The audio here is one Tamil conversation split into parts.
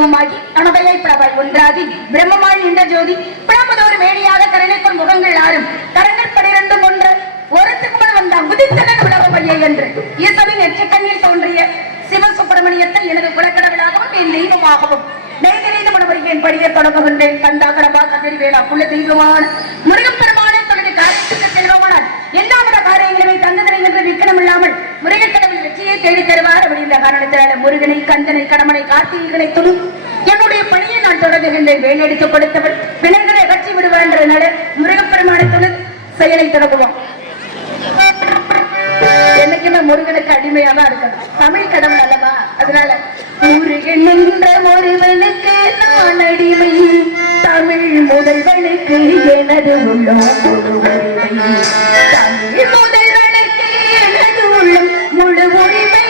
உருவமாகி அனபையை பிரபாய் ஒன்றாகி பிரம்மமாய் நின்ற ஜோதி பிளம்பதோறு மேடியாக கருணைக்குள் முகங்கள் ஆறும் கரங்கள் 12 கொண்ட ஒருத்துக்கு முன் வந்தான் குதித்தனன் உலக பையை என்று ஈசனின் எச்சக்கண்ணில் தோன்றிய சிவசுப்பிரமணியத்தை எனது குலக்கடவுளாகவும் என் தெய்வமாகவும் நெய்திரைந்து மனவரிகேன் படிய தொடங்குகின்றேன். கந்தா கடம்பா கதிரி வேளா குள்ள தெய்வமான முருகப்பெருமான தொழில் காரியத்துக்கு செல்வமானால் எல்லாவிட காரியங்களுமே தங்கதனை என்று விக்கணம் இல்லாமல் முருகக்கடவுள் வெற்றியை தேடி தருவார் அப்படின்ற காரணத்தினால முருகனை கந்தனை கடமனை கார்த்திகனை துணி என்னுடைய பணியை நான் தொடங்குகின்றேன். வேலெடுத்துக் கொடுத்தவள் வினைகளை அகற்றி விடுவார் என்ற முருகப்பெருமான தொழில் செயலை தொடங்குவோம். என்னைக்குமே முருகனுக்கு அடிமையா தான் இருக்கணும். தமிழ் கடவுள் அல்லவா, அதனால முருகன் என்ற ஒருவனுக்கு நான் அடிமை, தமிழ் முதல்வனுக்கு எனது உள்ளம் முழு உரிமை, தமிழ் முதல்வனுக்கு எனது உள்ளம் முழு உரிமை.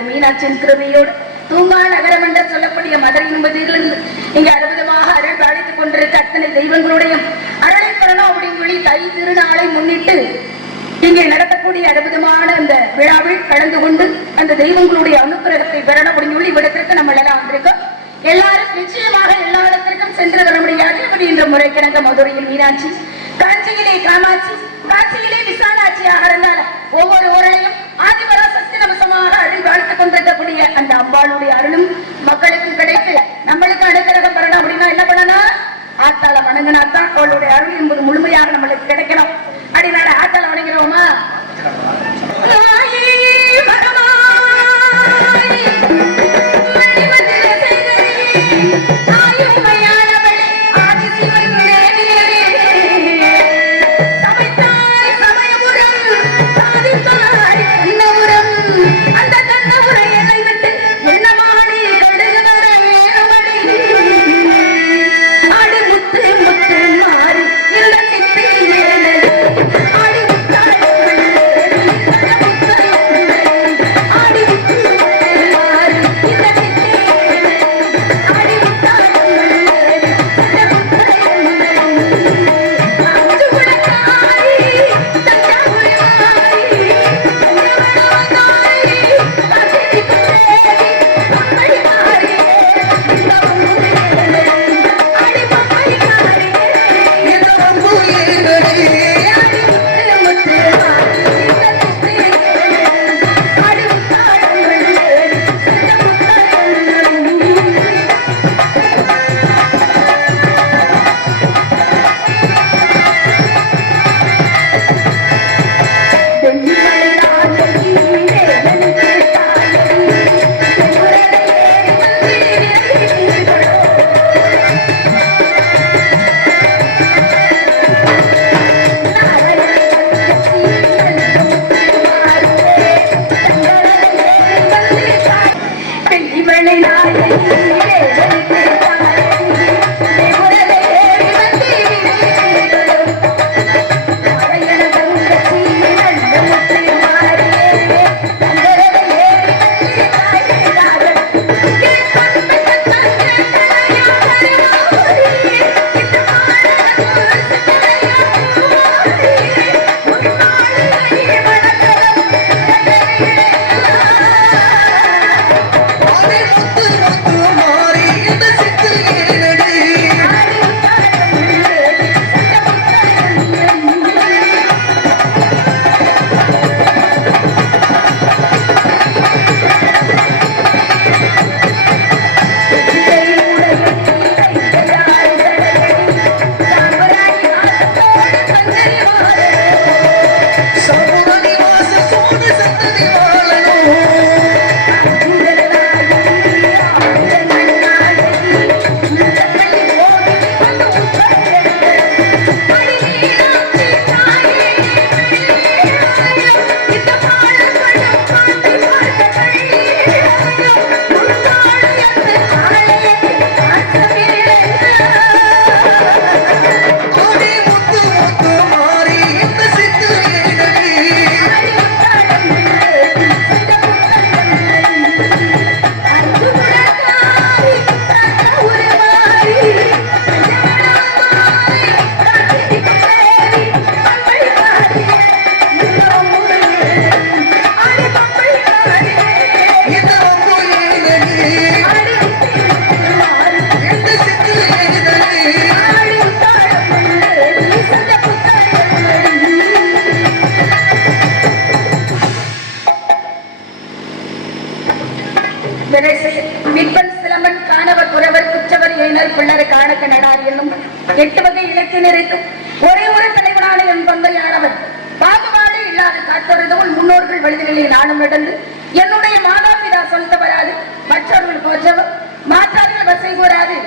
மீனாட்சியின் கிருபையோடு தூங்கா நகரம் என்று சொல்லக்கூடிய மதுரை என்பதிலிருந்து இங்கு அற்புதமாக அருள் பாலித்துக் கொண்டிருக்க அத்தனை தெய்வங்களுடையும் அருளை பெறணும் அப்படின்னு சொல்லி தை திருநாளை முன்னிட்டு இங்கே நடத்தக்கூடிய அற்புதமான அந்த விழாவில் கலந்து கொண்டு அந்த தெய்வங்களுடைய அனுக்கிரகத்தை பெறணும் அப்படின்னு சொல்லி இவ்விடத்திற்கு நம்ம எல்லாம் வந்திருக்கோம். எல்லாரும் நிச்சயமாக எல்லா இடத்திற்கும் சென்று வர முடியாது. அப்படின்ற முறைக்கிணங்க மதுரையில் மீனாட்சி, காஞ்சியிலே காமாட்சி, காட்சியிலே விசாலாட்சியாக இருந்தாலும் ஒவ்வொரு ஊரையும் ஆதிபராசக்தி நமசமாக அருள் வாழ்த்துக் கொண்டிருக்கக்கூடிய அந்த அம்பாளுடைய அருளும் மக்களுக்கும் கிடைத்து நம்மளுக்கு அனுகிரகம் பெறணும் அப்படின்னா என்ன பண்ணணும்? ஆத்தால வணங்கினாத்தான் அவளுடைய அருள் என்பது முழுமையாக நம்மளுக்கு கிடைக்கணும். அப்படினால ஆத்தால வணங்கிறோமா? அந்த விற்பன் சிலம்பன் காணவர் புறவர் குற்றவர் ஏனர் பிள்ளரை காணக்க நடார் என்னும் 8 வகை இலக்கியனரைக்கும் ஒரே ஒரு தலைவனான என் தந்தையானவர் பாகுபாடு இல்லாத காத்தொருதோல் முன்னோர்கள் வழிகளிலே நானும் நடந்து என்னுடைய மாதாபிதா சொல்லித்தவராது மற்றவர்கள் போற்றவர் மாற்றார்கள் வசை கூறாது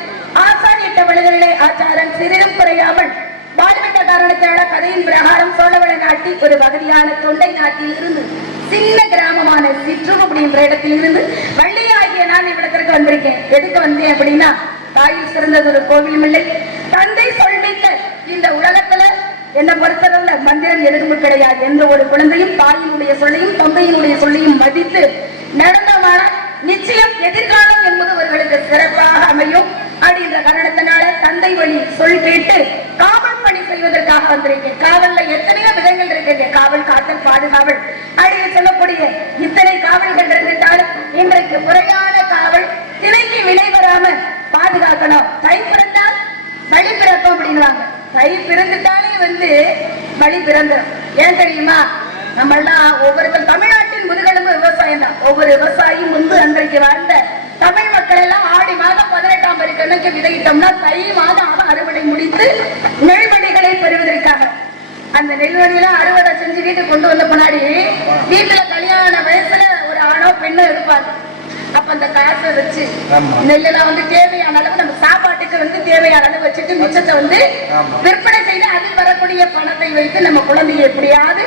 ஆசான் இட்ட வழிகளிலே ஆச்சாரன் சிறிதும் குறையாமல் வாழ்விட்ட காரணத்தால கதையின் பிரகாரம் சோழவள நாட்டில் ஒரு பகுதியான தொண்டை நாட்டில் இருந்து சின்ன கிராமமான சிற்றும் அப்படின்ற இடத்தில் இருந்து வள்ளியாகிய நான் இவ்விடத்திற்கு வந்திருக்கேன். எதுக்கு வந்தேன் அப்படின்னா, தாயில் சிறந்தது ஒரு கோவிலும் இல்லை, தந்தை சொல்லிட்ட இந்த உலகத்துல என்ன பொறுத்தவரை மந்திரம் எதுவும் கிடையாது. எந்த ஒரு குழந்தையும் தாயினுடைய சொல்லையும் தொந்தையினுடைய சொல்லையும் மதித்து நடந்தமான நிச்சயம் எதிர்காலம் என்பது அவர்களுக்கு சிறப்பாக அமையும். அப்படின்ற காரணத்தினால தந்தை வழி சொல் கேட்டு காவல் பணி செய்வதற்காக வந்திருக்கேன். காவல்ல எத்தனையோ விதங்கள் இருக்கு, காவல், காத்தல், பாதுகாவல் அப்படின்னு சொல்லக்கூடிய இத்தனை காவல்கள் இருந்துட்டாலும் இன்றைக்கு முறையான காவல் திரைக்கு விலை வராம பாதுகாக்கணும். தை பிறந்தால் வழி பிறக்கும் அப்படின்வாங்க. தை பிறந்துட்டாலே வழி பிறந்துடும். ஏன் தெரியுமா, நம்ம எல்லாம் ஒவ்வொருத்தர் தமிழ்நாட்டின் முதுகெலும்பு விவசாயம் தான். ஒவ்வொரு விவசாயியும் அன்றைக்கு வாழ்ந்த தமிழ் மக்கள் எல்லாம் ஆடி மாதம் 18ஆம் பெருக்கன்னைக்கு விதையிட்டோம்னா தை மாதம் அறுவடை முடித்து நெல்மணிகளை பெறுவதற்காக அந்த நெல்மணியெல்லாம் அறுவடை செஞ்சு வீட்டுக்கு கொண்டு வந்த முன்னாடி வீட்டுல கல்யாண வயசுல ஒரு ஆணோ பெண்ணோ எடுப்பாங்க. அப்ப அந்த காசை வச்சு நெல்லாம் தேவையான அளவு நம்ம சாப்பாட்டுக்கு தேவையான அளவு வச்சுட்டு மிச்சத்தை விற்பனை செய்து அதில் வரக்கூடிய பணத்தை வைத்து நம்ம குழந்தைய எப்படியாவது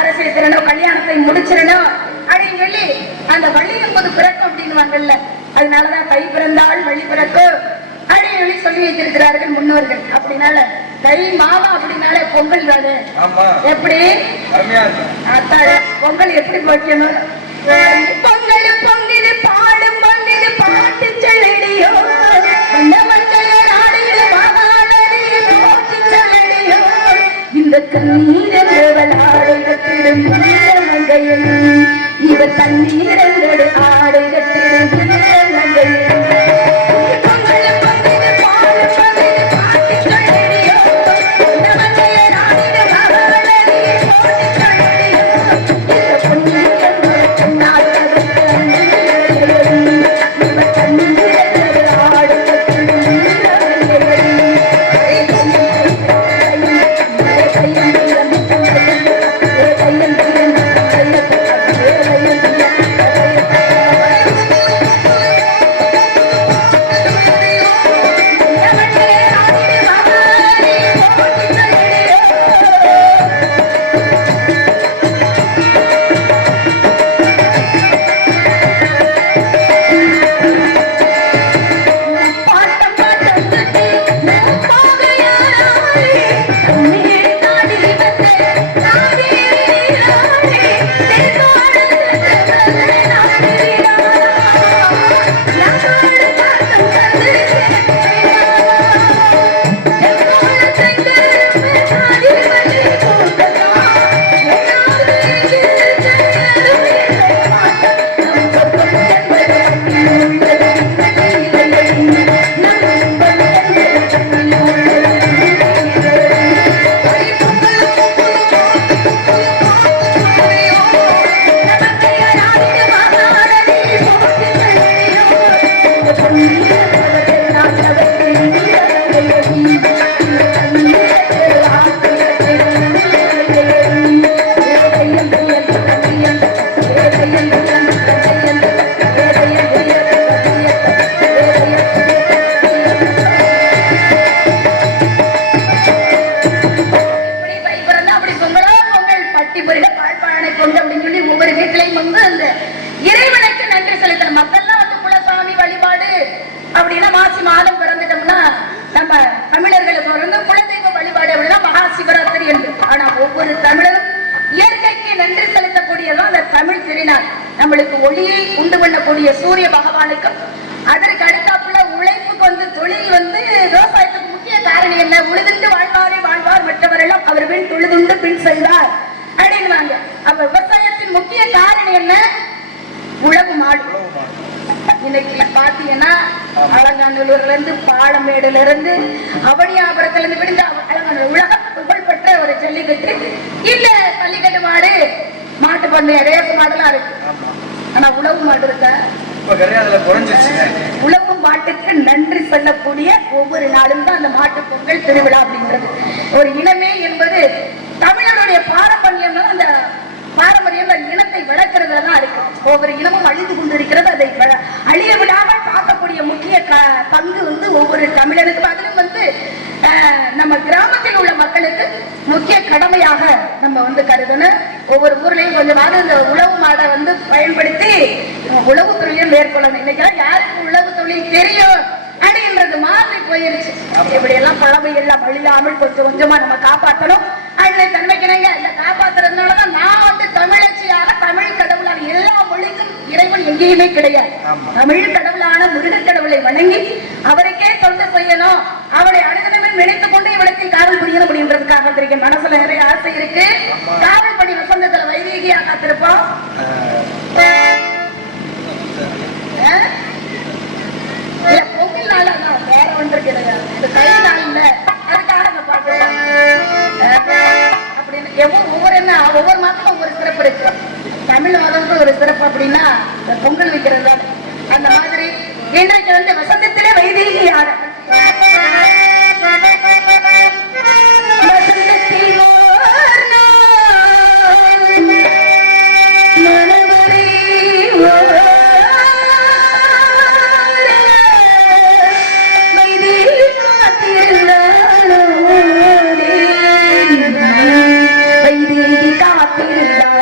அரசு செய்யணும், கல்யாணத்தை முடிச்சிடணும் அப்படின்னு சொல்லி அந்த வழி என்பது பிறக்கும் அப்படின்வாங்கல்ல. அதனாலதான் தை பிறந்தால் வழி பிறக்கும் அப்படின்னு சொல்லி வைத்திருக்கிறார்கள் முன்னோர்கள். அப்படினால தை மாதம் அப்படின்னாலே பொங்கல் தானே. எப்படி பொங்கல் எப்படி வைக்கணும்? பொங்கல் பொங்கிது பாடும் பொங்கிது பாட்டு செல்லடியோ இந்த கண்ணீர் ஆடைகத்திடும் இவர் தண்ணீர் ஆடைகத்திடும் ஒவ்வொரு தமிழரும் இயற்கைக்கு நன்றி செலுத்தக்கூடியதான் அந்த தமிழ் திருநாள். நம்மளுக்கு ஒளியை உண்டு பண்ணக்கூடிய சூரிய பகவானுக்கும் அதற்கு அடுத்தாப்புல உழைப்புக்கு தொழில் விவசாயத்துக்கு முக்கிய காரணம் என்ன? உழுதுண்டு வாழ்வாரே வாழ்வார் மற்றவரெல்லாம் அவர் பின் தொழுதுண்டு பின் செல்வார் அப்படின்வாங்க. அப்ப விவசாயத்தின் முக்கிய காரணம் என்ன? உழவு மாடு. இன்னைக்கு பாத்தீங்கன்னா அலங்காநல்லூர்ல இருந்து பாலமேடுல இருந்து அவனியாபுரத்துல இருந்து விடுங்க அலங்காநல்லூர் உலக புகழ்பெற்ற ஒரு ஜல்லிக்கட்டு இல்ல பள்ளிக்கட்டு மாடு மாட்டு பண்ணை ரேசு மாடுலாம் இருக்கு. ஆனா உழவு மாடு இருக்க உழவு மாட்டுக்கு நன்றி சொல்லக்கூடிய ஒவ்வொரு நாளும் தான் அந்த மாட்டு பொங்கல் திருவிழா அப்படின்றது. ஒரு இனமே என்பது தமிழருடைய பாரம்பரியம். அந்த பாரம்பரியம் இனத்தை வளர்க்கிறதுல தான் இருக்கு. ஒவ்வொரு இனமும் அழிந்து கொண்டிருக்கிறது. அதை அழிய விடாமல் பார்க்கக்கூடிய முக்கிய பங்கு ஒவ்வொரு தமிழனுக்கும் அதிலும் நம்ம கிராமத்தில் உள்ள மக்களுக்கு முக்கிய கடமையாக நம்ம கருதணும். ஒவ்வொரு ஊர்லயும் கொஞ்சமாவது இந்த உழவு மாடை பயன்படுத்தி உழவு தொழிலும் மேற்கொள்ளணும். இன்னைக்கு யாருக்கு உழவு தொழில் தெரியும் அப்படின்றது மாதிரி போயிருச்சு. இப்படி எல்லாம் பழமை எல்லாம் அழியாமல் கொஞ்சம் கொஞ்சமா நம்ம காப்பாற்றணும். அதுல தன்மைக்கிறேங்க இந்த காப்பாத்துறதுனாலதான் நான் தமிழச்சியாக தமிழ் கடவுளான எல்லா மொழிக்கும் இறைவன் எங்கேயுமே கிடையாது. தமிழ் கடவுளான முருகன் கடவுளை வணங்கி அவருக்கே தொண்டு செய்யணும், அவளை அனுதினமே நினைத்துக் கொண்டு இவளுக்கு காவல் புரியணும் அப்படின்றதுக்காக வந்திருக்கேன். மனசுல நிறைய ஆசை இருக்கு. காவல் பணி வசந்தத்துல வைதீகியா காத்திருப்போம். பொங்கல் நாள் வேற ஒன்று கிடையாது. இந்த கை நாள்ல அதுக்காக பாக்குறேன் அப்படின்னு ஒவ்வொரு மாதமும் ஒவ்வொரு சிறப்பு இருக்கு. தமிழ் மாதத்துக்கு ஒரு சிறப்பு அப்படின்னா பொங்கல் வைக்கிறது தான். அந்த மாதிரி இன்றைக்கு வசந்தத்திலே வைதீகியாக காத்திருந்தாள்